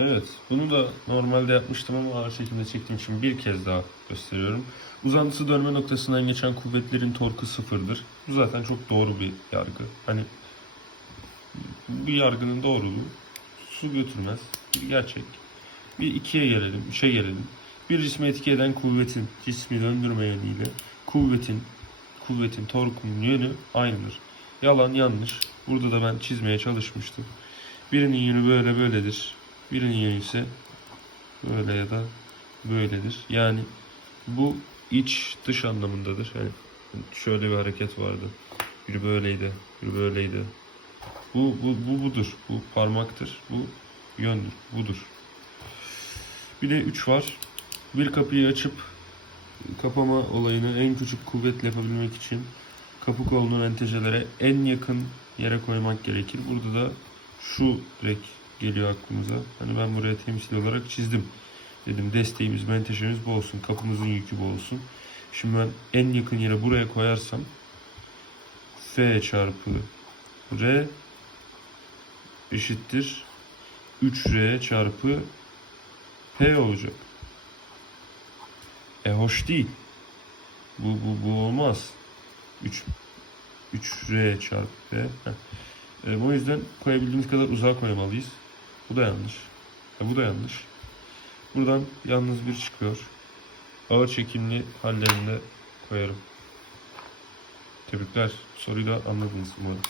Evet, bunu da normalde yapmıştım ama ağır çekimde çektiğim için bir kez daha gösteriyorum. Uzantısı dönme noktasından geçen kuvvetlerin torku sıfırdır. Bu zaten çok doğru bir yargı. Hani bu yargının doğruluğu su götürmez. Bir gerçek. Bir ikiye gelelim, üçe gelelim. Bir cisme etki eden kuvvetin cismi döndürme yönüyle kuvvetin kuvvetin torkun yönü aynıdır. Yalan yanlış. Burada da ben çizmeye çalışmıştım. Birinin yönü böyle böyledir. Birinin yönü ise böyle ya da böyledir. Yani bu iç dış anlamındadır. Yani şöyle bir hareket vardı. Biri böyleydi, biri böyleydi. Bu, bu, bu budur. Bu parmaktır. Bu yöndür. Budur. Bir de 3 var. Bir kapıyı açıp kapama olayını en küçük kuvvetle yapabilmek için kapı kolunu menteşelere en yakın yere koymak gerekir. Burada da şu direkt geliyor aklımıza. Hani ben buraya temsil olarak çizdim. Dedim desteğimiz, menteşemiz bu olsun. Kapımızın yükü bu olsun. Şimdi ben en yakın yere buraya koyarsam F çarpı R eşittir 3R çarpı P olacak. E hoş değil. Bu, bu, bu olmaz. 3 3R çarpı P. E, o yüzden koyabildiğimiz kadar uzağa koymalıyız. Bu da yanlış. E, bu da yanlış. Buradan yalnız bir çıkıyor. Ağır çekimli hallerinde koyarım. Tebrikler. Soruyu da anladınız umarım.